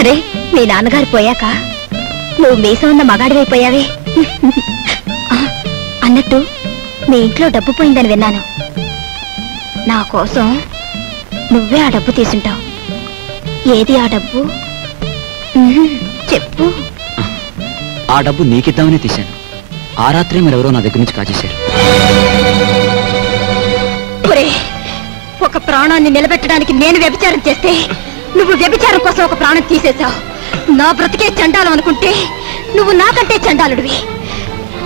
అరే మీ నాన్నగారు పోయాక నువ్వు మీసం ఉన్న మగాడివైపోయావే. అన్నట్టు మీ ఇంట్లో డబ్బు పోయిందని విన్నాను. నా కోసం నువ్వే ఆ డబ్బు తీసుంటావు. ఏది ఆ డబ్బు? చెప్పు. ఆ డబ్బు నీకిద్దామని తీశాను. ఆ రాత్రి మరెవరో నా దగ్గర నుంచి కాజేశారు. ఒక ప్రాణాన్ని నిలబెట్టడానికి నేను వ్యభిచారం చేస్తే నువ్వు వ్యభిచారం కోసం ఒక ప్రాణం తీసేశావు. నా బ్రతికే చండాలం అనుకుంటే నువ్వు నాకంటే చండాలుడివి.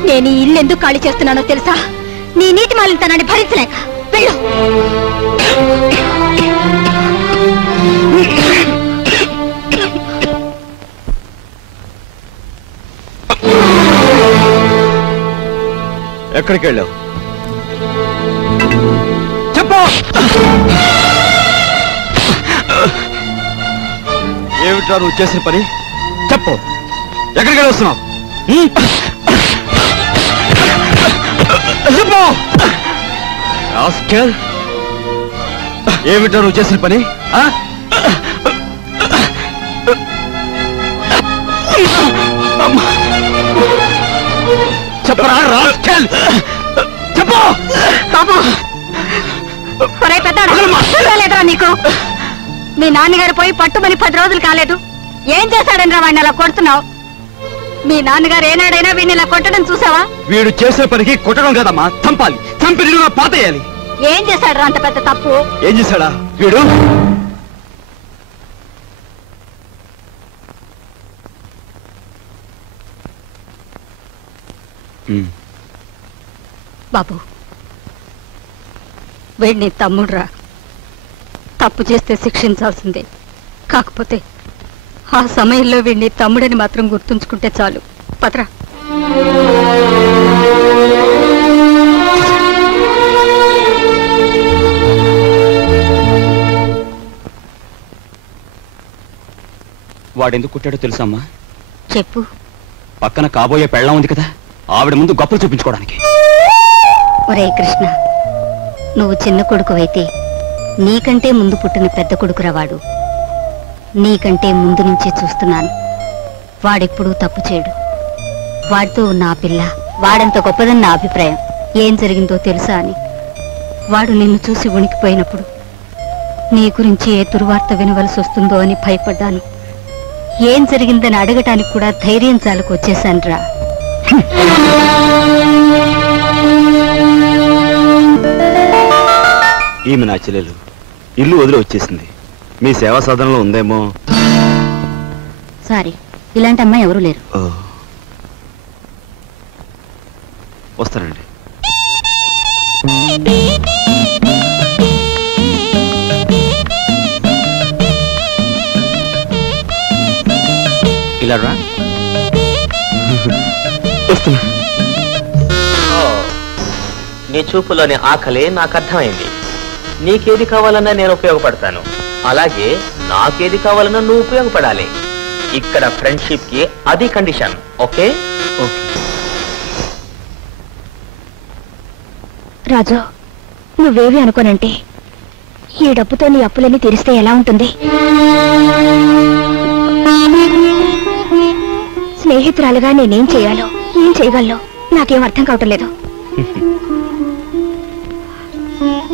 నేను ఈ ఇల్లు ఎందుకు ఖాళీ చేస్తున్నానో తెలుసా? నీ నీటి మాలినతనాన్ని భరించలేక. వెళ్ళు. ఎక్కడికి వెళ్ళావు? చెప్పు. ఏమిట్రా నువ్వు చేసిన పని? చెప్పు, ఎక్కడికి వెళ్ళి వస్తున్నావు? చెప్పు. ఏమిట్రా నువ్వు చేసిన పని? చెప్పరా రాస్కెల్, చెప్పు. బాబు లేదురా నీకు? మీ నాన్నగారు పోయి పట్టుమని 10 రోజులు కాలేదు. ఏం చేశాడని రా వాడిని అలా కొడుతున్నావు? మీ నాన్నగారు ఏనాడైనా వీడిని ఇలా కొట్టడం చూసావా? వీడు చేసే పనికి కొట్టడం కదమ్మా, చంపాలి. చంపి పాతేయాలి. ఏం చేశాడు అంత పెద్ద తప్పు? ఏం చేశాడా వీడు? బాబు వీడిని తమ్ముడురా. తప్పు చేస్తే శిక్షించాల్సిందే. కాకపోతే ఆ సమయంలో వీడిని తమ్ముడని మాత్రం గుర్తుంచుకుంటే చాలు. పత్రా. వాడెందుకు కొట్టాడో తెలుసా అమ్మా? చెప్పు. పక్కన కాబోయే పెళ్ళం ఉంది కదా, ఆవిడ ముందు గొప్పలు చూపించుకోవడానికి. ఒరే కృష్ణ, నువ్వు చిన్న కొడుకువైతే నీకంటే ముందు పుట్టిన పెద్ద కొడుకురా వాడు. నీకంటే ముందు నుంచే చూస్తున్నాను. వాడెప్పుడూ తప్పు చేయడు. వాడితో ఉన్న ఆ పిల్ల వాడంత గొప్పదని నా అభిప్రాయం. ఏం జరిగిందో తెలుసా అని వాడు నిన్ను చూసి వణికిపోయినప్పుడు నీ గురించి ఏ దుర్వార్త వినవలసి వస్తుందో అని భయపడ్డాను. ఏం జరిగిందని అడగటానికి కూడా ధైర్యం చాలకు వచ్చేశానురా. ఈమె నా చెల్లెలు. ఇల్లు వదిలి వచ్చేసింది. మీ సేవా సాధనలో ఉందేమో. సారీ, ఇలాంటి అమ్మాయి ఎవరూ లేరు. వస్తానండి. ఇలా రా. వస్తున్నా. నీ చూపులోని ఆకలి నాకు అర్థమైంది. నీకేది కావాలన్నా నేను ఉపయోగపడతాను, అలాగే నాకేది కావాలన్నా నువ్వు ఉపయోగపడాలి. ఇక్కడ ఫ్రెండ్షిప్ కి అది కండిషన్. ఓకే? రాజు, నువ్వేవి అనుకోనంటే ఈ డబ్బుతో నీ అప్పులన్నీ తీరిస్తే ఎలా ఉంటుంది? స్నేహితురాలుగా నేనేం చేయాలో ఏం చేయగలను నాకేం అర్థం కావటం లేదు.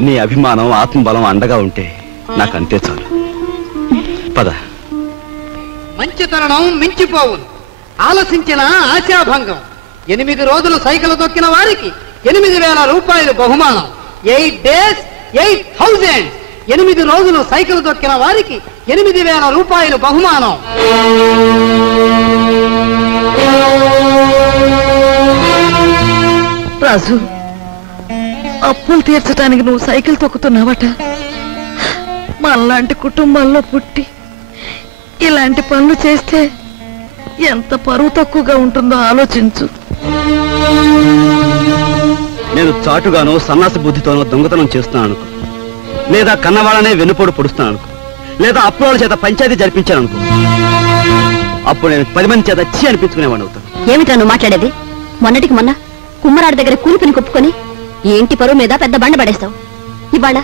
నీ అభిమానం ఆత్మబలం అండగా ఉంటే నాకు అంతే చాలు. పద. మంచితనం మించిపోవును, ఆలసించిన ఆశాభంగం. 8 రోజులు సైకిల్ తొక్కిన వారికి 8,000 రూపాయలు బహుమానం. 8 days 8,000. 8 రోజులు సైకిల్ తొక్కిన వారికి 8,000 రూపాయలు బహుమానం. రాజు, అప్పులు తీర్చడానికి నువ్వు సైకిల్ తొక్కుతున్నావట. మనలాంటి కుటుంబాల్లో పుట్టి ఇలాంటి పనులు చేస్తే ఎంత పరువు తక్కువగా ఉంటుందో ఆలోచించు. నేను చాటుగానో సన్నాసి బుద్ధితోనో దొంగతనం చేస్తున్నాను అనుకో, లేదా కన్నవాళ్ళనే వెన్నుపోటు పొడుస్తున్నాను అనుకో, లేదా అప్పుల చేత పంచాయతీ జరిపించాను అనుకో, అప్పుడు నేను 10 మంది చేత చీ అనిపించుకునేవాడిని అవుతాను. ఏమిటా నువ్వు మాట్లాడేది? మొన్నటికి మొన్న కుమ్మరాడి దగ్గర కూలిపిని కొప్పుకొని ఈ ఇంటి పరువు మీద పెద్ద బండ పడేస్తావు. ఇవాళ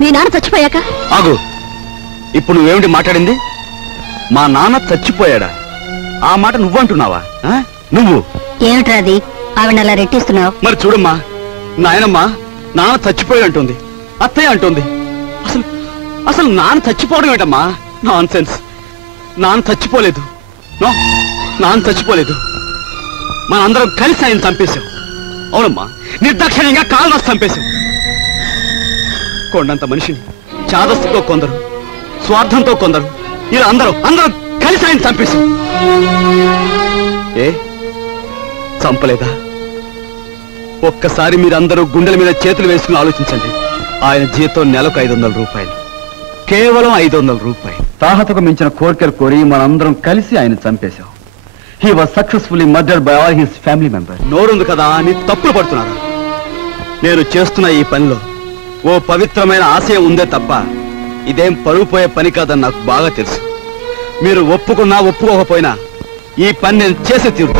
మీ నాన్న చచ్చిపోయాక ఆగు. ఇప్పుడు నువ్వేమిటి మాట్లాడింది? మా నాన్న చచ్చిపోయాడా? ఆ మాట నువ్వంటున్నావా? నువ్వు ఏమిట్రా అది? ఆవిడ అలా రెట్టిస్తున్నావు. మరి చూడమ్మా, నాయనమ్మా నాన్న చచ్చిపోయాడు అంటుంది, అత్తయ్య అంటుంది. అసలు అసలు నాన్న చచ్చిపోవడం ఏంటమ్మా? Non sense. నాన్న చచ్చిపోలేదు. నాన్న చచ్చిపోలేదు. మనందరం కలిసి ఆయన చంపేశాం. అవునమ్మా, నిర్దాక్షిణ్యంగా కాలు రాసి చంపేశాం. కొండంత మనిషిని చాదస్తుతో కొందరు, స్వార్థంతో కొందరు, ఇలా అందరం కలిసి ఆయన చంపేశాం. ఏ చంపలేదా? ఒక్కసారి మీరందరూ గుండెల మీద చేతులు వేసుకుని ఆలోచించండి. ఆయన జీతం నెలకు 500 రూపాయలు, కేవలం 500 రూపాయలు. తాహతకు మించిన కోరికలు కోరి మనందరం కలిసి ఆయన చంపేశాం. He was successfully murdered by all his family member. నోరుంది కదా అని తప్పులు పడుతున్నారు. నేను చేస్తున్న ఈ పనిలో ఓ పవిత్రమైన ఆశయం ఉందే తప్ప ఇదేం పరుగు పోయే పని కాదని నాకు బాగా తెలుసు. మీరు ఒప్పుకున్నా ఒప్పుకోకపోయినా ఈ పని నేను చేసే తీరు.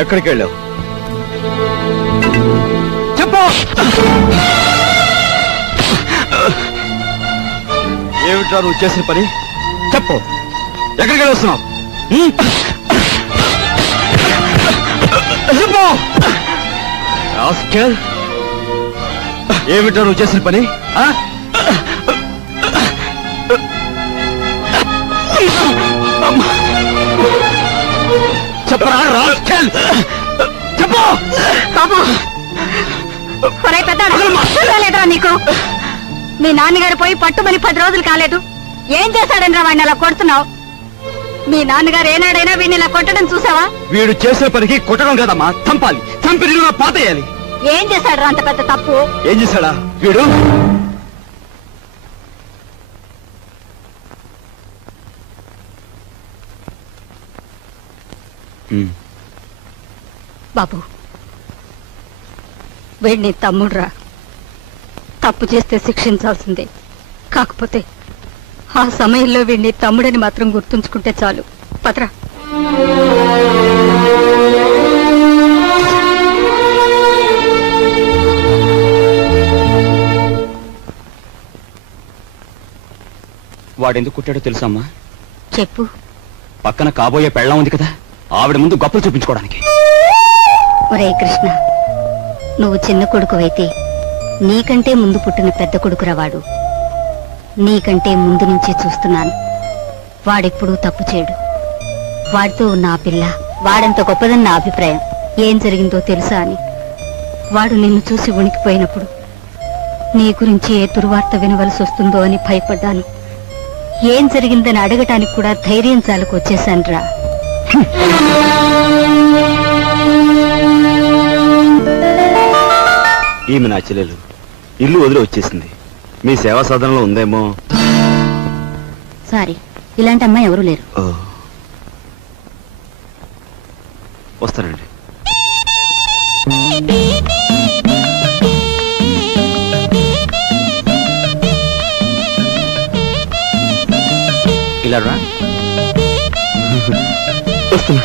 ఎక్కడికి వెళ్ళావు? చెప్పు. ఏమిట్రా నువ్వు చేసిన పని? చెప్పు, ఎక్కడికి వెళ్ళొస్తున్నావు? చెప్పు. ఏమిట్రా నువ్వు చేసిన పని? చెప్పరా రాస్కెల్, చెప్పు. లేదురా నీకు? మీ నాన్నగారు పోయి పట్టుమని 10 రోజులు కాలేదు. ఏం చేశాడని రా వాడిని అలా కొడుతున్నావు? మీ నాన్నగారు ఏనాడైనా వీడిని ఇలా కొట్టడం చూసావా? వీడు చేసిన పనికి కొట్టడం కదమ్మా, చంపాలి. చంపి నిన్ను పాతేయాలి. ఏం చేశాడు రా అంత పెద్ద తప్పు? ఏం చేశాడా వీడు? బాబు, వీడిని తమ్ముడురా. తప్పు చేస్తే శిక్షించాల్సిందే. కాకపోతే ఆ సమయంలో వీడిని తమ్ముడని మాత్రం గుర్తుంచుకుంటే చాలు. పత్రా. వాడెందుకు కుట్టాడో తెలుసమ్మా? చెప్పు. పక్కన కాబోయే పెళ్ళం ఉంది కదా, ఆవిడ ముందు గొప్పలు చూపించుకోవడానికి. ఒరే కృష్ణ, నువ్వు చిన్న కొడుకువైతే నీకంటే ముందు పుట్టిన పెద్ద కొడుకురా వాడు. నీకంటే ముందు నుంచి చూస్తున్నాను. వాడెప్పుడూ తప్పు చేయడు. వాడితో ఉన్న ఆ పిల్ల వాడంత గొప్పదని నా అభిప్రాయం. ఏం జరిగిందో తెలుసా అని వాడు నిన్ను చూసి వణికిపోయినప్పుడు నీ గురించి ఏ దుర్వార్త వినవలసి వస్తుందో అని భయపడ్డాను. ఏం జరిగిందని అడగటానికి కూడా ధైర్యం చాలకు వచ్చేశానురా. ఈమె నా చెల్లెలు ఇల్లు వదిలి వచ్చేసింది. మీ సేవా సాధనలో ఉందేమో. సారీ, ఇలాంటి అమ్మాయి ఎవరూ లేరు. వస్తానండి. ఇలా రా. వస్తున్నా.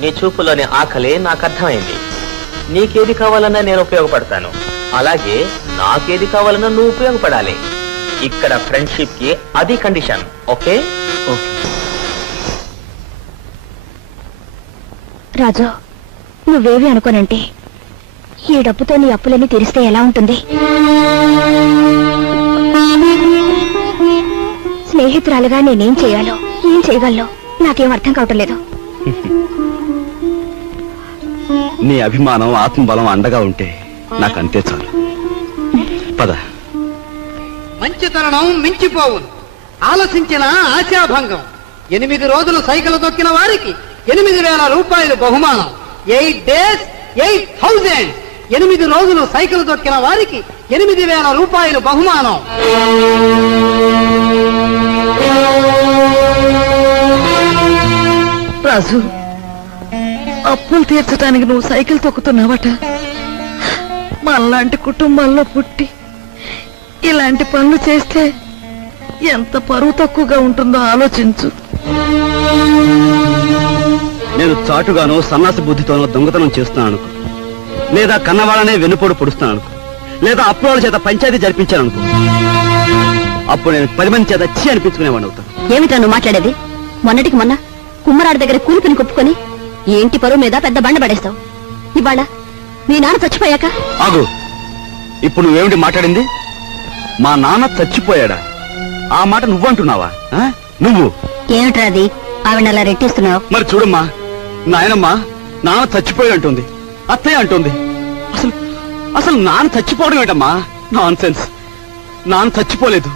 నీ చూపులోని ఆకలి నాకు అర్థమైంది. నీకేది కావాలన్నా నేను ఉపయోగపడతాను, అలాగే నాకేది కావాలన్నా నువ్వు ఉపయోగపడాలి. ఇక్కడ ఫ్రెండ్షిప్ కి అది కండిషన్. ఓకే? రాజు, నువ్వేవి అనుకోనంటే ఈ డబ్బుతో నీ అప్పులన్నీ తీరిస్తే ఎలా ఉంటుంది? స్నేహితురాలుగా నేనేం చేయాలో, ఏం చేయగలను నాకేం అర్థం కావటం లేదు. నీ అభిమానం, ఆత్మబలం అండగా ఉంటే నాకు అంతే చాలు. పద. మంచి తరుణం మించిపోవును, ఆలోచించిన ఆశాభంగం. 8 రోజులు సైకిల్ తొక్కిన వారికి 8,000 రూపాయలు బహుమానం. 8 days 8,000. 8 రోజులు సైకిల్ తొక్కిన వారికి 8,000 రూపాయలు బహుమానం. రాజు, అప్పులు తీర్చడానికి నువ్వు సైకిల్ తొక్కుతున్నావట. మనలాంటి కుటుంబాల్లో పుట్టి ఇలాంటి పనులు చేస్తే ఎంత పరువు తక్కువగా ఉంటుందో ఆలోచించు. నేను చాటుగానో సన్నాసి బుద్ధితోనో దొంగతనం చేస్తున్నాను అనుకో, లేదా కన్నవాళ్ళనే వెన్నుపోడు పొడుస్తున్నాను అనుకో, లేదా అప్పుల చేత పంచాయతీ జరిపించాను అనుకో, అప్పుడు నేను 10 మంది చేత చీ అనిపించుకునేవాడిని అవుతాను. ఏమిటా నువ్వు మాట్లాడేది? మొన్నటికి మొన్న కుమ్మరాడి దగ్గర కూలిపిని కొప్పుకొని ఏంటి పరువు మీద పెద్ద బండ పడేస్తావు. ఇవాళ మీ నాన్న చచ్చిపోయాక ఆగు. ఇప్పుడు నువ్వేమిటి మాట్లాడింది? మా నాన్న చచ్చిపోయాడా? ఆ మాట నువ్వంటున్నావా? నువ్వు ఏమిట్రా అది? ఆవిడ అలా రెట్టిస్తున్నావు. మరి చూడమ్మా, నాయనమ్మా నాన్న చచ్చిపోయాడు అంటుంది, అత్తయ్య అంటుంది. అసలు అసలు నాన్న చచ్చిపోవడం ఏంటమ్మా? Non sense. నాన్న చచ్చిపోలేదు.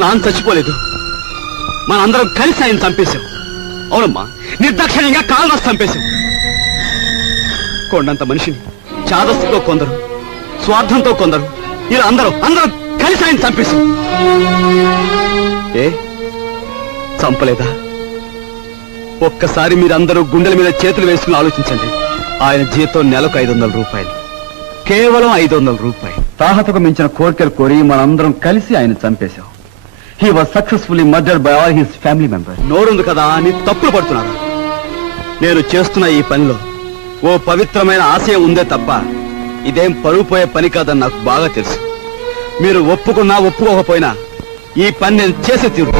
నాన్న చచ్చిపోలేదు. మనందరం కలిసి ఆయన చంపేశాం. అవునమ్మా, నిర్దాక్షిణ్యంగా కాలు రాసి చంపేశాం. కొండంత మనిషిని చాదస్తుతో కొందరు, స్వార్థంతో కొందరు, ఇలా అందరం కలిసి ఆయన చంపేశాం. ఏ చంపలేదా? ఒక్కసారి మీరందరూ గుండెల మీద చేతులు వేసుకుని ఆలోచించండి. ఆయన జీతం నెలకు 500 రూపాయలు, కేవలం 500 రూపాయలు. తాహతకు మించిన కోరికలు కోరి మనందరం కలిసి ఆయన చంపేశాం. He was successfully murdered by all his family members. నోరుంది కదా అని తప్పులు పడుతున్నారు. నేను చేస్తున్న ఈ పనిలో ఓ పవిత్రమైన ఆశయం ఉందే తప్ప ఇదేం పరువు పోయే పని కాదని నాకు బాగా తెలుసు. మీరు ఒప్పుకున్నా ఒప్పుకోకపోయినా ఈ పని నేను చేసే తీరు.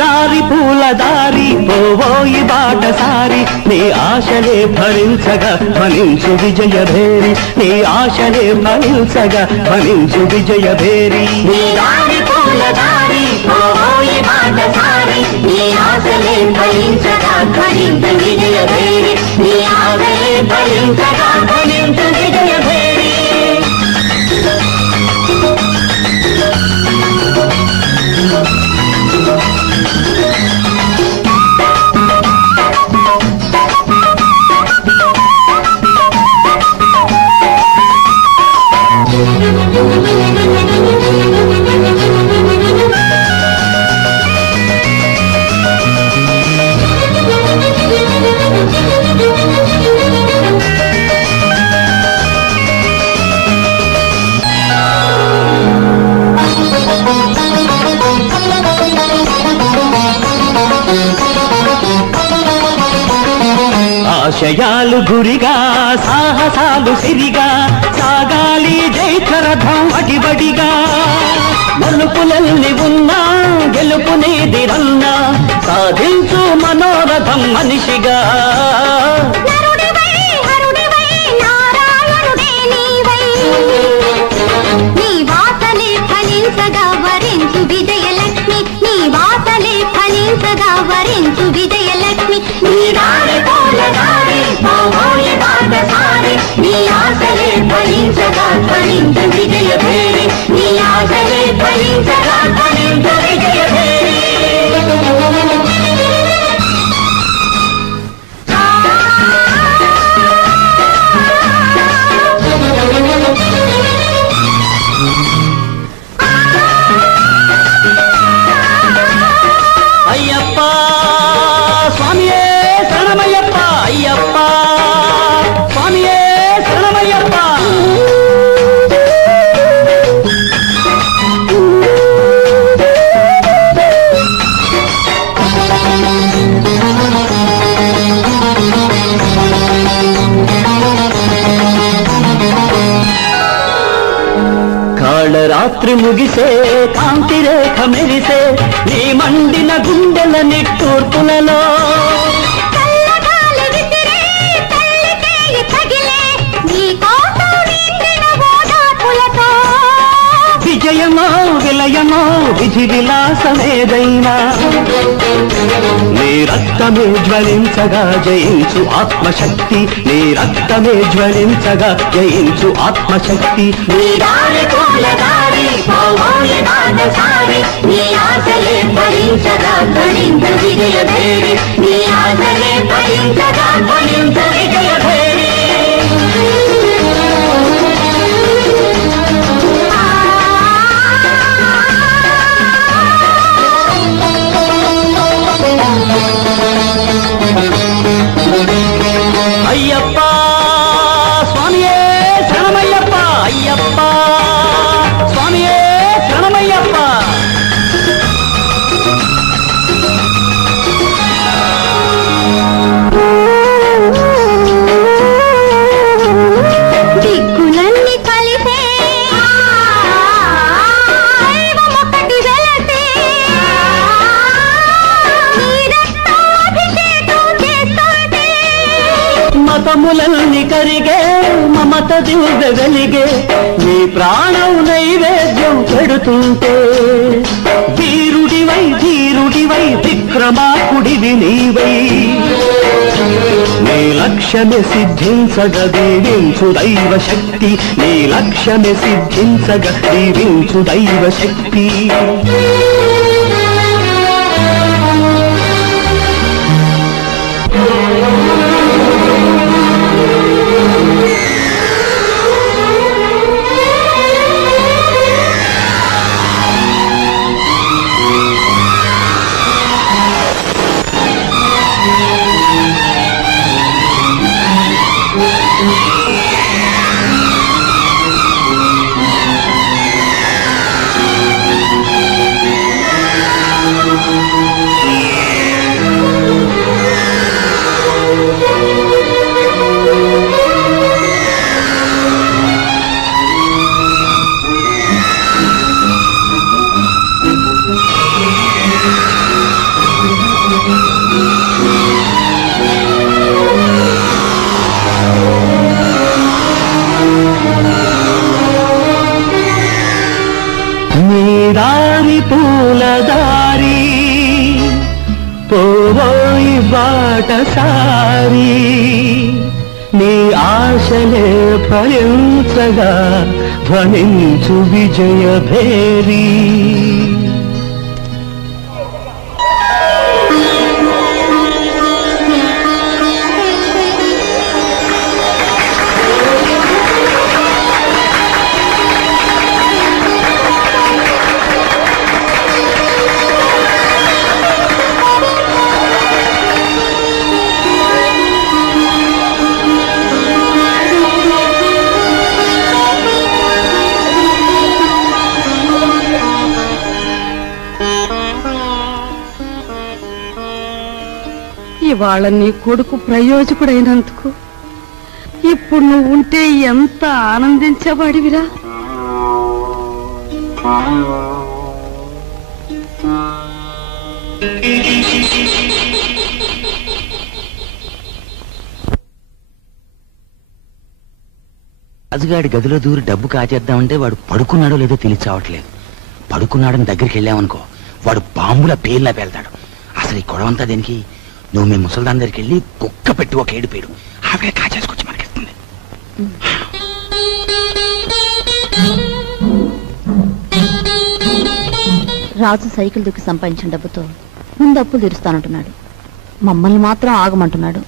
దారి పూల దారి పోవోయి బాటసారి, నీ ఆశలే ఫలించగా ఫలించు విజయభేరి, నీ ఆశలే ఫలించగా ఫలించు విజయభేరి. నీ దారి పూల దారి పోవోయి బాటసారి, నీ ఆశలే ఫలించగా ఫలించు విజయభేరి, నీ ఆశలే ఫలించగా ఫలించు విజయభేరి. విజయాలు గురిగా సాహసాలు సిరిగా సాగాలి జైకరథం అడిబడిగా మలుపులల్ని ఉన్నా గెలుపునేదిరన్నా సాధించు మనోరథం మనిషిగా వరించు విజయలక్ష్మి నీ వాసలే ఫలించగా వరించు విజయలక్ష్మి నీ దారి పూలదారి పోయి బాటసారి నీ ఆశలే ఫలించగా ఫలించు విజయభేరి నీ ఆశలే ఫలించగా ఫలించు విజయభేరి అయ్యప్ప స్వామియే శరణమయ్యప్ప అయ్యప్ప స్వామియే శరణమయ్యప్ప కాళరాత్రి ముగిసే కాంతి రేఖ మెరిసే నీ మండిన గుండెల నిట్టూర్పులలో విజయమో విలయమో విధి విలాసమేదైనా నీ రక్తమే జ్వలించగా జయించు ఆత్మశక్తి నీ రక్తమే జ్వలించగా జయించు ఆత్మశక్తి నీ దారి పూలదారి పోయి బాటసారి నీ ఆశలే ఫలించగా ఫలించు విజయభేరి నీ ఆశలే ఫలించగా ఫలించు విజయభేరి అయ్యప్ప స్వామియే శరణమయ్యప్ప అయ్యప్ప స్వామియే శరణమయ్యప్ప దిక్కులన్నీ కలిసే ఒకటి వెలసే మతములన్నీ కరిగే మమత దివ్య వెలిగే నీ ప్రాణం నైవేద్యం పెడుతుంటే వీరుడివై ధీరుడివై విక్రమాకుడివి నీవై నీ లక్ష్యమే సిద్ధించగ దీవించు దైవ శక్తి నీ లక్ష్యమే సిద్ధించగ దీవించు దైవ శక్తి దారి పూలదారి పోయి బాటసారి నీ ఆశలే ఫలించగా ధ్వనించు విజయభేరి ఇవాళ నీ కొడుకు ప్రయోజకుడైనందుకు ఇప్పుడు నువ్వు ఉంటే ఎంత ఆనందించేవాడివిరా. రాజుగాడి గదిలో దూరి డబ్బు కాచేద్దామంటే వాడు పడుకున్నాడో లేదో తెలియచావట్లేదు. పడుకున్నాడని దగ్గరికి వెళ్ళామనుకో వాడు బాంబుల పేర్లా పేల్తాడు. అసలు ఈ గొడవంతా దేనికి? నువ్వు మీ ముసల్దాన్ దగ్గరికి వెళ్ళి కుక్క పెట్టి ఒక ఏడుపేడు ఆవిడ కాచేసుకొచ్చి మనకిస్తుంది. రాజు సైకిల్ దుక్కి సంపాదించిన డబ్బుతో ముందు అప్పులు తీరుస్తానంటున్నాడు. మమ్మల్ని మాత్రం ఆగమంటున్నాడు.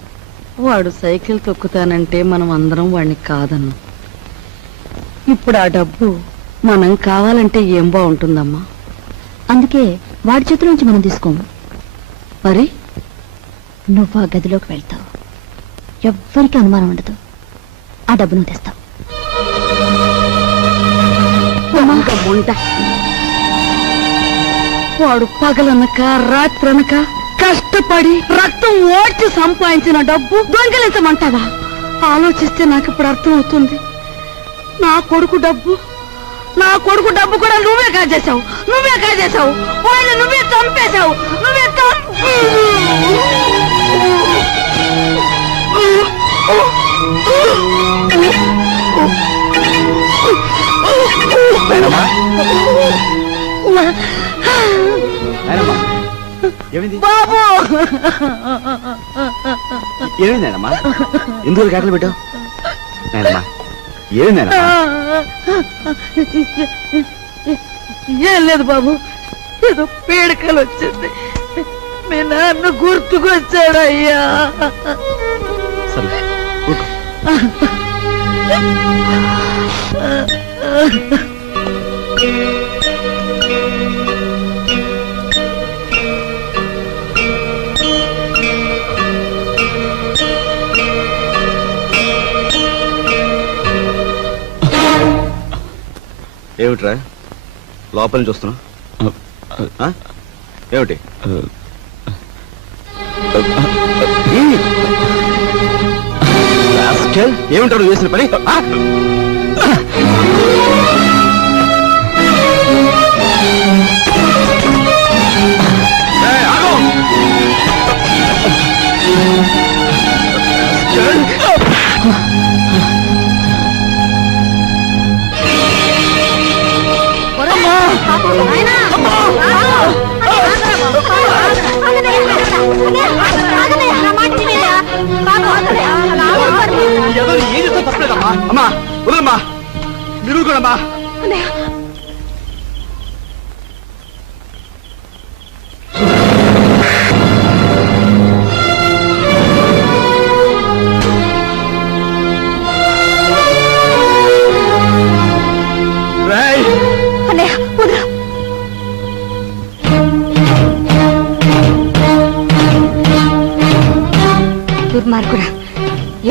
వాడు సైకిల్ తొక్కుతానంటే మనం అందరం వాడిని కాదన్నాం. ఇప్పుడు ఆ డబ్బు మనం కావాలంటే ఏం బాగుంటుందమ్మా? అందుకే వాడి చేతుల నుంచి మనం తీసుకోము. మరి నువ్వు ఆ గదిలోకి వెళ్తావు, ఎవ్వరికి అనుమానం ఉండదు. ఆ డబ్బు నువ్వు తెస్తావు. వాడు పగలనక రాత్రనక కష్టపడి రక్తం ఓడ్చి సంపాదించిన డబ్బు దొంగలించమంటావా? ఆలోచిస్తే నాకు ఇప్పుడు అర్థం అవుతుంది. నా కొడుకు డబ్బు కూడా నువ్వే కాజేశావు. వాళ్ళు నువ్వే చంపేశావు. బాబు ఏమైందేనమ్మా? ఎందుకు కేకలు పెట్టావు? నాయనమ్మా ఏమైందేనమ్మా? ఏం లేదు బాబు, ఏదో పీడకలు వచ్చింది. మీ నాన్న గుర్తుకొచ్చాడయ్యా. సరే ఊరుకో. ఏమిట్రా లోపల నుంచి వస్తున్నా? ఏమిటి ఏమిటాడు చేసిన పని? ఏం చేస్తా తప్పలేదమ్మా. అమ్మా వదలమ్మా, మీరు కూడా అమ్మా. దుర్మార్గుడా,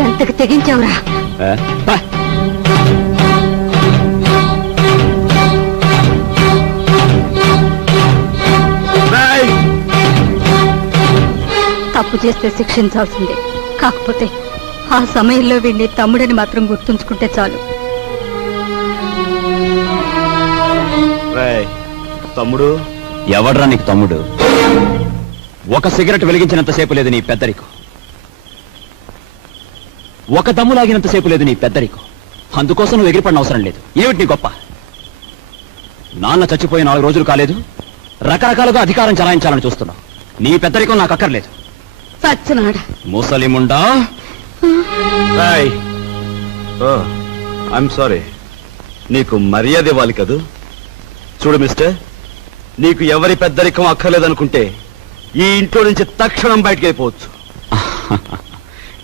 ఎంతకు తెగించావురా? తప్పు చేస్తే శిక్షించాల్సిందే. కాకపోతే ఆ సమయంలో వీడిని తమ్ముడని మాత్రం గుర్తుంచుకుంటే చాలు. తమ్ముడు ఎవడ్రా నీకు తమ్ముడు? ఒక సిగరెట్ వెలిగించినంతసేపు లేదు నీ పెద్దరికం, ఒక దమ్ము లాగినంతసేపు లేదు నీ పెద్దరికం. అందుకోసం నువ్వు ఎగిరిపడిన అవసరం లేదు. ఏమిటి నీ గొప్ప? నాన్న చచ్చిపోయి 4 రోజులు కాలేదు, రకరకాలుగా అధికారం చలాయించాలని చూస్తున్నావు. నీ పెద్దరికం నాకు అక్కర్లేదు. సచ్చినాడా ముసలిముండా. ఐఎమ్ సారీ, నీకు మర్యాద ఇవ్వాలి కదూ. చూడు మిస్టర్, నీకు ఎవరి పెద్దరికం అక్కర్లేదనుకుంటే ఈ ఇంట్లో నుంచి తక్షణం బయటకు వెళ్ళిపోవచ్చు.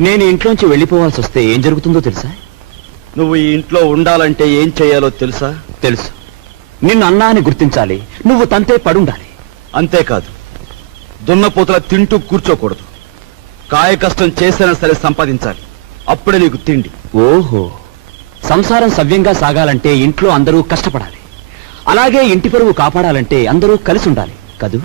నేను ఇంట్లోంచి వెళ్ళిపోవాల్సి వస్తే ఏం జరుగుతుందో తెలుసా? నువ్వు ఈ ఇంట్లో ఉండాలంటే ఏం చేయాలో తెలుసా? తెలుసు. నిన్ను అన్నా అని గుర్తించాలి, నువ్వు తంతే పడుండాలి. అంతేకాదు, దున్నపోతులా తింటూ కూర్చోకూడదు. కాయ కష్టం చేసినా సరే సంపాదించాలి, అప్పుడే నీకు తిండి. ఓహో, సంసారం సవ్యంగా సాగాలంటే ఇంట్లో అందరూ కష్టపడాలి, అలాగే ఇంటి పరువు కాపాడాలంటే అందరూ కలిసి ఉండాలి.